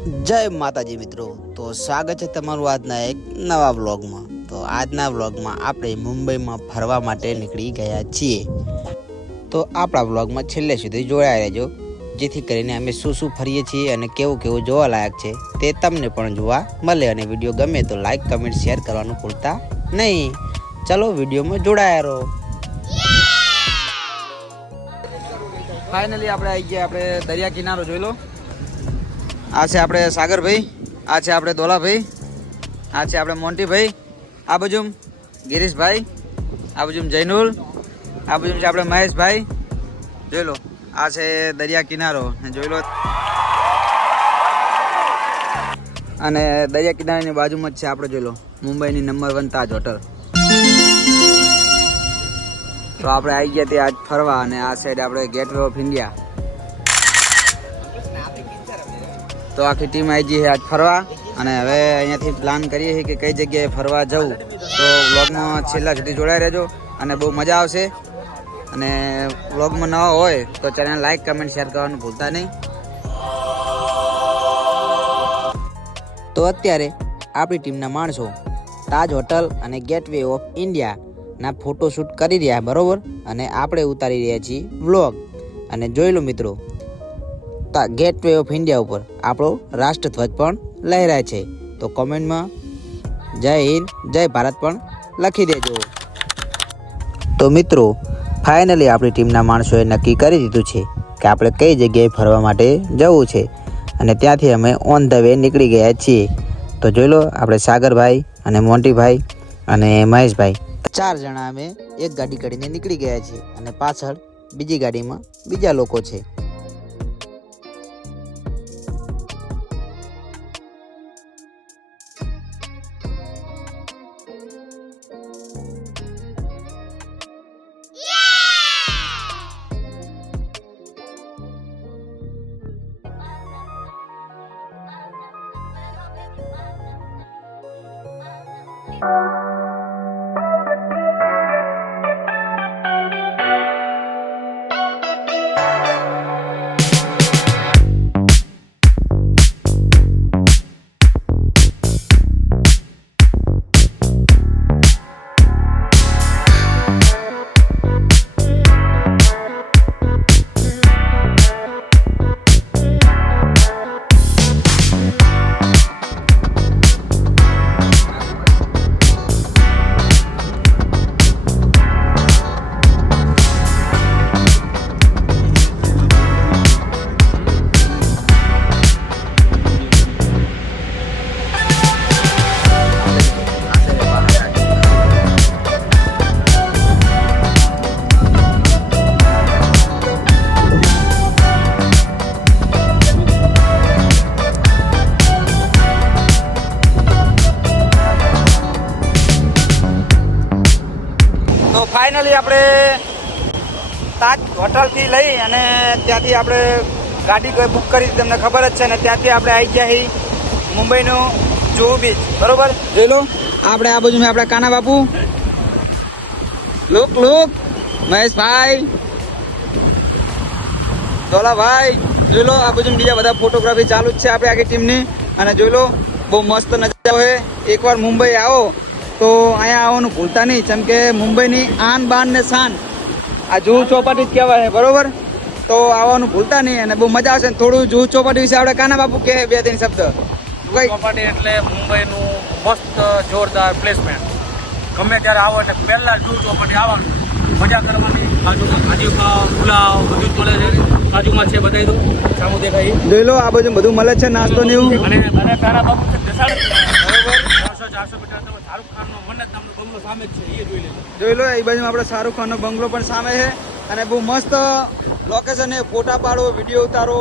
જય માતાજી મિત્રો. તો સ્વાગત છે તમારું આજના એક નવા વ્લોગમાં. તો આજના વ્લોગમાં આપણે મુંબઈમાં ફરવા માટે નીકળી ગયા છીએ. તો આપણા વ્લોગમાં છેલ્લે સુધી જોડાયા રહેજો. જેથી કરીને અમે શું શું ફરીએ છીએ અને કેવું કેવું જોવાલાયક છે તે તમને પણ જોવા મળે અને વીડિયો ગમે તો લાઈક, કમેન્ટ, શેર કરવાનું ભૂલતા નહીં. ચલો વિડીયોમાં જોડાયા રહો. ફાઇનલી આપણે આવી ગયા, આપણે દરિયા કિનારો જોઈ લો. આ છે આપણે સાગરભાઈ, આ છે આપણે દોલાભાઈ, આ છે આપણે મોન્ટીભાઈ આ બાજુ ગિરીશભાઈ, આ બાજુ જૈનુલ આ બાજુ છે આપણે મહેશભાઈ. જોઈ લો, આ છે દરિયા કિનારો, જોઈ લો. અને દરિયા કિનારાની બાજુમાં જ છે આપણે જોઈ લો, મુંબઈની નંબર વન તાજ હોટલ તો આપણે આવી ગયા ત્યાં ફરવા અને આ સાઈડ આપણે ગેટવે ઓફ ઇન્ડિયા તો આખી ટીમ આવી છે આજ ફરવા. અને હવે અહીંયાથી પ્લાન કરીએ છીએ કે કઈ જગ્યાએ ફરવા જવું. તો વ્લોગમાં છેલ્લા સુધી જોડાઈ રહેજો અને બહુ મજા આવશે. અને વ્લોગમાં ન હોય તો ચેનલ લાઈક કમેન્ટ શેર કરવાનું ભૂલતા નહીં. તો અત્યારે આપણી ટીમના માણસો તાજ હોટલ અને ગેટવે ઓફ ઇન્ડિયાના ફોટોશૂટ કરી રહ્યા, બરોબર? અને આપણે ઉતારી રહ્યા છીએ વ્લોગ અને જોઈ લો મિત્રો તા ગેટવે ઓફ ઇન્ડિયા ઉપર આપણો રાષ્ટ્રધ્વજ પણ લહેરાય છે. તો કોમેન્ટમાં જય હિન્દ, જય ભારત પણ લખી દેજો. તો મિત્રો ફાઇનલી આપણી ટીમના માણસોએ નક્કી કરી દીધું છે કે આપણે કઈ જગ્યાએ ફરવા માટે જવું છે. અને ત્યાંથી અમે ઓન ધ વે નીકળી ગયા છીએ. તો જોઈ લો, આપણે સાગરભાઈ અને મોન્ટીભાઈ અને મહેશભાઈ. ચાર જણા અમે એક ગાડી કરીને નીકળી ગયા છીએ અને પાછળ બીજી ગાડીમાં બીજા લોકો છે. તો ફાઇનલી આપણે તાજ હોટલથી લઈ અને ત્યાંથી આપણે ગાડી બુક કરી, તમને ખબર જ છે ને ત્યાંથી આપણે આવી ગયા છીએ જુહુ બીચ બરોબર? જોઈ લો, આપણે આ બાજુ આપણા કાના બાપુ. લુક લુક મહેશભાઈ દોલાભાઈ જોઈ લો, આ બાજુ બીજા બધા ફોટોગ્રાફી ચાલુ જ છે આપણે આખી ટીમની અને જોઈ લો, બહુ મસ્ત નજારો છે. એકવાર મુંબઈ આવો. તો અહીંયા આવવાનું ભૂલતા નહીં જેમ કે મુંબઈની આન બાન ને શાન. આ જુહુ ચોપાટી જ કહેવાય બરોબર? તો આવવાનું ભૂલતા નહીં અને બહુ મજા આવશે ને થોડું જુહુ ચોપાટી વિશે આપણે કાના બાપુ કે બે ત્રણ શબ્દ? ચોપાટી એટલે મુંબઈનું મસ્ત જોરદાર પ્લેસમેન્ટ ગમે ત્યારે આવો એટલે પહેલા જૂ ચોપાટી આવવાનું. મજા કરવાની. બાજુમાં ભાજી પુલાવ બધું જ મળે છે. બાજુમાં છે બતાવી દઉં સામુ દેખાય જોઈ લો આ બાજુ બધું મળે છે નાસ્તો ને એવું. અને તારા બાપુ ચારસો મીટર તમે શાહરુખ સામે છે, એ જોઈ લેજો. જોઈ લો, એ બાજુ આપણે શાહરુખ ખાનનો બંગલો પણ સામે છે અને બહુ મસ્ત લોકેશન છે, ફોટા પાડો વીડિયો ઉતારો.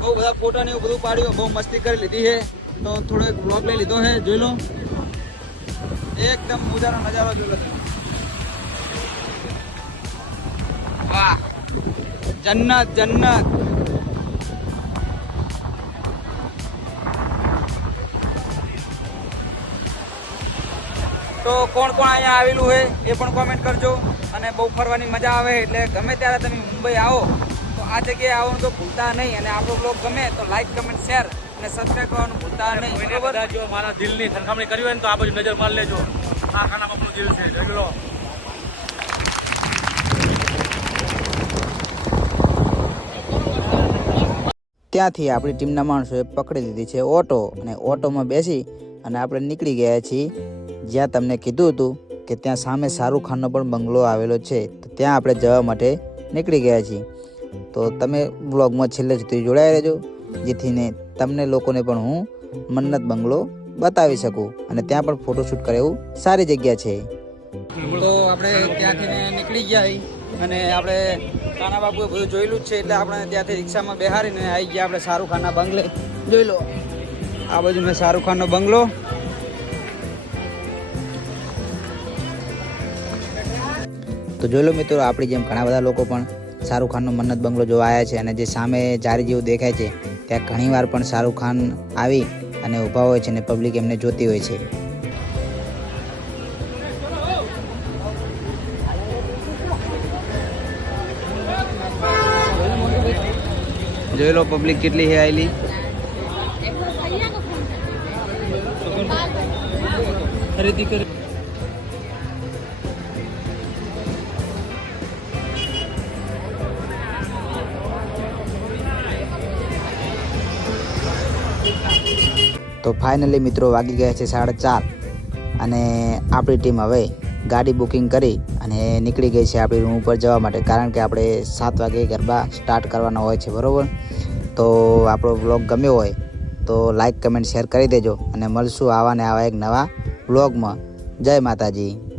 બહુ બધા ફોટા ને એવું બધું પાડ્યું, બહુ મસ્તી કરી લીધી છે. તો થોડો એક બ્લોગ લઈ લીધો છે, જોઈ લો. એકદમ મજાનો નજારો જોઈ લો. વાહ. જન્નત જન્નત. કોણ કોણ અહીંયા આવેલું હોય એ પણ કોમેન્ટ કરજો. અને બહુ ફરવાની મજા આવે એટલે ગમે ત્યારે તમે મુંબઈ આવો તો આ જગ્યાએ આવવાનું તો ભૂલતા નહીં. અને આપણો બ્લોગ ગમે તો લાઈક કમેન્ટ શેર અને સબસ્ક્રાઈબ કરવાનું ભૂલતા નહીં. કોઈને જો મારા દિલની સરખામણી કરી હોય ને તો આ બાજુ નજર મારી લેજો. આ ખાના બાપનું દિલ છે. જોઈ લો. ત્યાંથી આપણી ટીમના માણસોએ પકડી લીધી છે ઓટો. અને ઓટોમાં બેસી અને આપણે નીકળી ગયા છીએ જ્યાં તમને કીધું હતું કે ત્યાં સામે શાહરૂખ ખાનનો પણ બંગલો આવેલો છે, તો ત્યાં આપણે જવા માટે નીકળી ગયા છીએ. તો તમે બ્લોગમાં છેલ્લે સુધી જોડાઈ રહેજો, જેથીને તમને લોકોને પણ હું મન્નત બંગલો બતાવી શકું અને ત્યાં પણ ફોટોશૂટ કરે એવું સારી જગ્યા છે. તો આપણે ત્યાંથી નીકળી ગયા અને આપણે કાના બાપુએ બધું જોયેલું છે, એટલે આપણે ત્યાંથી રિક્ષામાં બેહારીને આવી ગયા આપણે શાહરૂખ ખાનના બંગલે. જોઈ લો. આ બાજુ મેં શાહરૂખ ખાનનો બંગલો. તો જોઈ લો મિત્રો આપણી જેમ ઘણા બધા લોકો પણ શાહરૂખ ખાનનો મન્નત બંગલો જોવા આવ્યા છે અને જે સામે જારી જેવું દેખાય છે ત્યાં ઘણીવાર પણ શાહરૂખ ખાન આવી અને ઊભા હોય છે અને પબ્લિક એમને જોતી હોય છે. જોઈ લો પબ્લિક કેટલી હે આવેલી ખરીદી કરી. તો ફાઇનલી મિત્રો વાગી ગયા છે સાડા ચાર. અને આપણી ટીમ હવે ગાડી બુકિંગ કરી અને નીકળી ગઈ છે આપણી રૂમ ઉપર જવા માટે. કારણ કે આપણે સાત વાગે ગરબા સ્ટાર્ટ કરવાના હોય છે, બરાબર? તો આપણો બ્લોગ ગમ્યો હોય તો લાઈક કમેન્ટ શેર કરી દેજો. અને મળશું આવા ને આવા એક નવા બ્લોગમાં જય માતાજી.